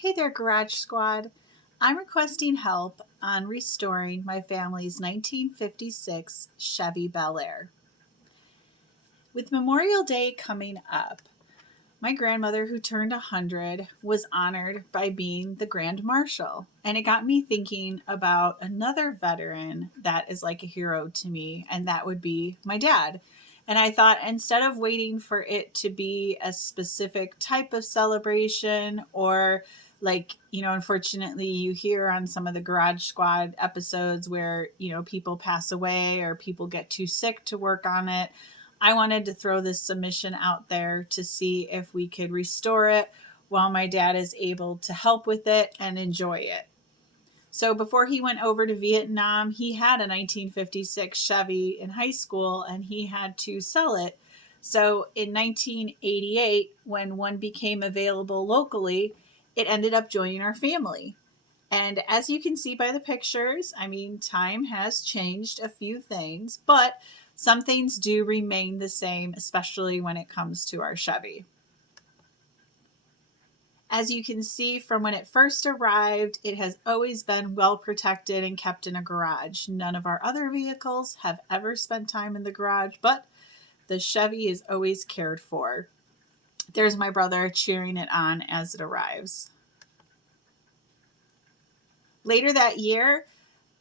Hey there, Garage Squad. I'm requesting help on restoring my family's 1956 Chevy Bel-Air. With Memorial Day coming up, my grandmother, who turned 100, was honored by being the Grand Marshal. And it got me thinking about another veteran that is like a hero to me, and that would be my dad. And I thought instead of waiting for it to be a specific type of celebration or unfortunately you hear on some of the Garage Squad episodes where, people pass away or people get too sick to work on it. I wanted to throw this submission out there to see if we could restore it while my dad is able to help with it and enjoy it. So before he went over to Vietnam, he had a 1956 Chevy in high school and he had to sell it. So in 1988, when one became available locally, it ended up joining our family. And as you can see by the pictures, time has changed a few things, but some things do remain the same, especially when it comes to our Chevy. As you can see from when it first arrived, it has always been well protected and kept in a garage. None of our other vehicles have ever spent time in the garage, but the Chevy is always cared for. There's my brother cheering it on as it arrives. Later that year,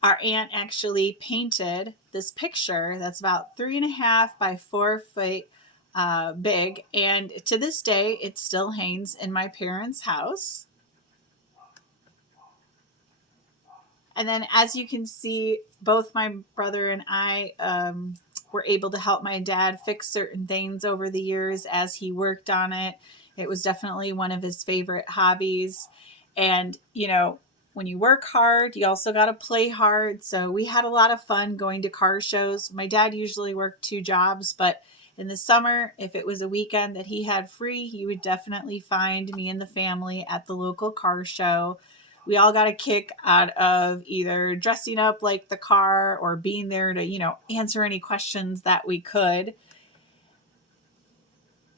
our aunt actually painted this picture that's about 3.5 by 4 feet big. And to this day, it still hangs in my parents' house. And then as you can see, both my brother and I were able to help my dad fix certain things over the years as he worked on it. It was definitely one of his favorite hobbies. And, when you work hard, you also got to play hard. So we had a lot of fun going to car shows. My dad usually worked 2 jobs, but in the summer, if it was a weekend that he had free, he would definitely find me and the family at the local car show. We all got a kick out of either dressing up like the car or being there to, answer any questions that we could.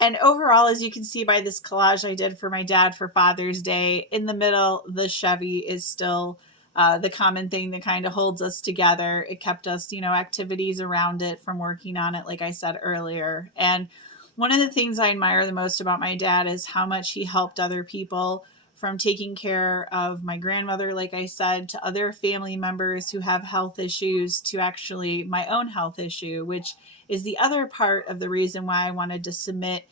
And overall, as you can see by this collage I did for my dad for Father's Day, in the middle, the Chevy is still the common thing that kind of holds us together. It kept us, activities around it from working on it, like I said earlier. And one of the things I admire the most about my dad is how much he helped other people, from taking care of my grandmother, like I said, to other family members who have health issues, to actually my own health issue, which is the other part of the reason why I wanted to submit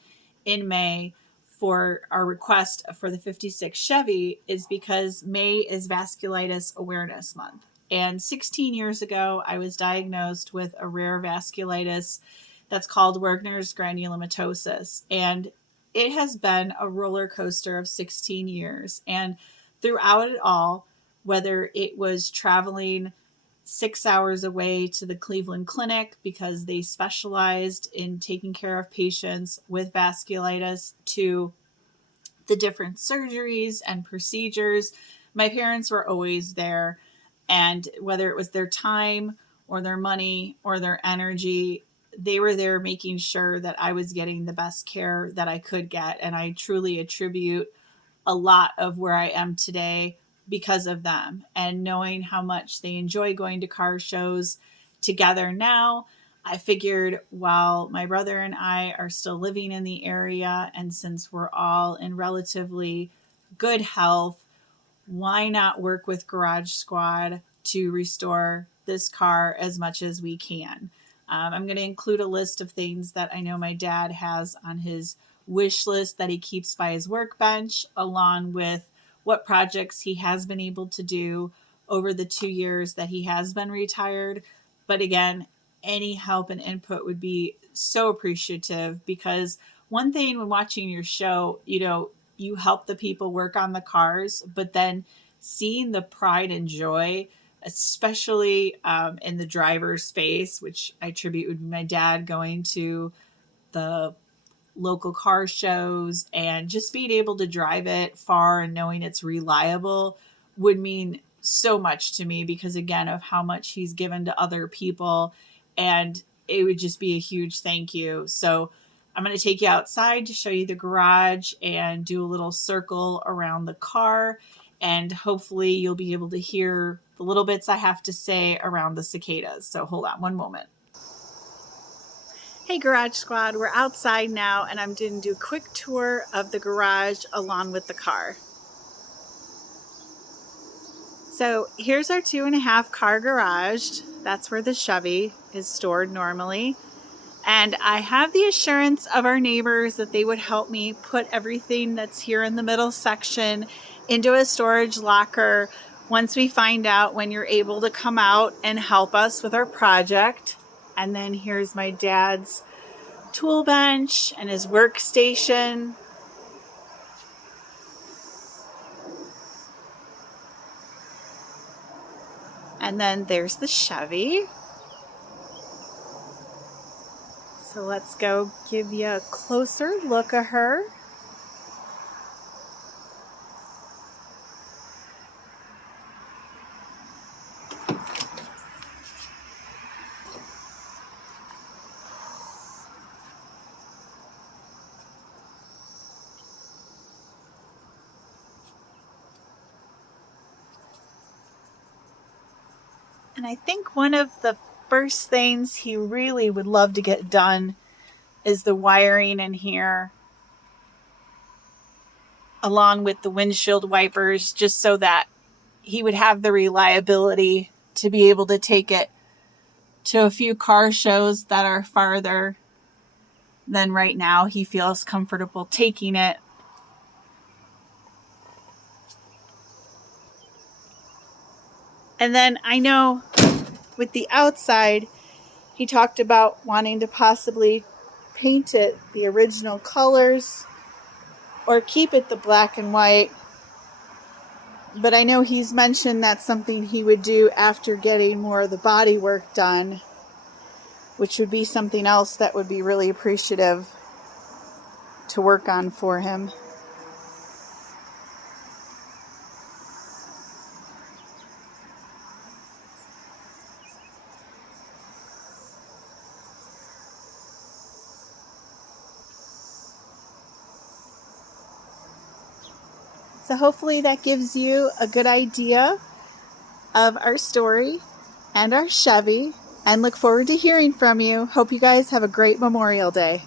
in May for our request for the 56 Chevy, is because May is Vasculitis Awareness Month. And 16 years ago, I was diagnosed with a rare vasculitis that's called Wegener's granulomatosis. And it has been a roller coaster of 16 years. And throughout it all, whether it was traveling 6 hours away to the Cleveland Clinic because they specialized in taking care of patients with vasculitis, to the different surgeries and procedures, my parents were always there. And whether it was their time or their money or their energy, they were there making sure that I was getting the best care that I could get. And I truly attribute a lot of where I am today because of them, and knowing how much they enjoy going to car shows together now. I figured while my brother and I are still living in the area, and since we're all in relatively good health, why not work with Garage Squad to restore this car as much as we can. I'm going to include a list of things that I know my dad has on his wish list that he keeps by his workbench, along with what projects he has been able to do over the 2 years that he has been retired. But again, any help and input would be so appreciative, because one thing when watching your show, you help the people work on the cars, but then seeing the pride and joy, especially in the driver's face, which I attribute would be my dad going to the local car shows and just being able to drive it far and knowing it's reliable, would mean so much to me, because again, of how much he's given to other people, and it would just be a huge thank you. So I'm going to take you outside to show you the garage and do a little circle around the car. And hopefully you'll be able to hear the little bits I have to say around the cicadas. So hold on one moment. Hey Garage Squad, we're outside now and I'm going to do a quick tour of the garage along with the car. So here's our 2.5 car garage. That's where the Chevy is stored normally. And I have the assurance of our neighbors that they would help me put everything that's here in the middle section into a storage locker once we find out when you're able to come out and help us with our project. And then here's my dad's tool bench and his workstation. And then there's the Chevy. So let's go give you a closer look at her. And I think one of the first things he really would love to get done is the wiring in here, along with the windshield wipers, just so that he would have the reliability to be able to take it to a few car shows that are farther than right now he feels comfortable taking it. And then I know with the outside, he talked about wanting to possibly paint it the original colors or keep it the black and white. But I know he's mentioned that's something he would do after getting more of the body work done, which would be something else that would be really appreciative to work on for him. So hopefully that gives you a good idea of our story and our Chevy, and look forward to hearing from you. Hope you guys have a great Memorial Day.